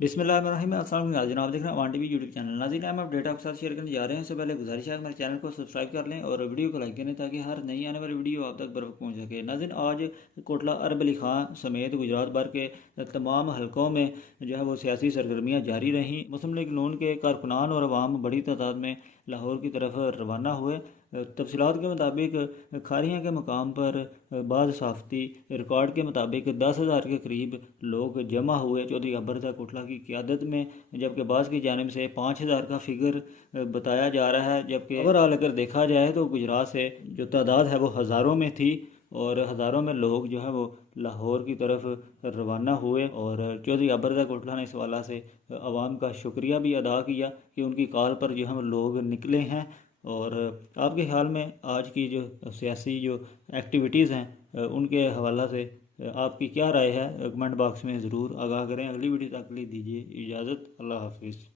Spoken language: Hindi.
बिस्मिल्लाहिर्रहमानिर्रहीम। अस्सलाम वालेकुम नाज़रीन, आप देख रहे हैं वन टीवी यूट्यूब चैनल। नाज़रीन, हम अपडेट आपके साथ शेयर करने जा रहे हैं। उससे पहले गुजारिश है मेरे चैनल को सब्सक्राइब कर लें और वीडियो को लाइक करें ताकि हर नई आने वाली वीडियो आप तक बर वक्त पहुँच सके। नाज़रीन, आज कोटला अरब अली खां समेत गुजरात भर के तमाम हलकों में जो है वो सियासी सरगर्मियाँ जारी रहीं। मुस्लिम लीग नून के कारकुनान और अवाम बड़ी तादाद में लाहौर की तरफ रवाना हुए। तफसीलात के मुताबिक खारियाँ के मकाम पर बाद सहाफ़ती रिकॉर्ड के मुताबिक 10,000 के करीब लोग जमा हुए चौधरी अबरदा कोटला की क़यादत में, जबकि बाज़ की जानिब से 5,000 का फिगर बताया जा रहा है। जबकि ओवरऑल अगर देखा जाए तो गुजरात से जो तादाद है वो हज़ारों में थी और हज़ारों में लोग जो है वो लाहौर की तरफ रवाना हुए। और चौधरी अबरदा कोटला ने इस हवाला से आवाम का शुक्रिया भी अदा किया कि उनकी कॉल पर जो हम लोग निकले हैं। और आपके ख्याल में आज की जो सियासी जो एक्टिविटीज़ हैं उनके हवाला से आपकी क्या राय है, कमेंट बॉक्स में ज़रूर आगाह करें। अगली वीडियो तक के लिए दीजिए इजाज़त। अल्लाह हाफिज़।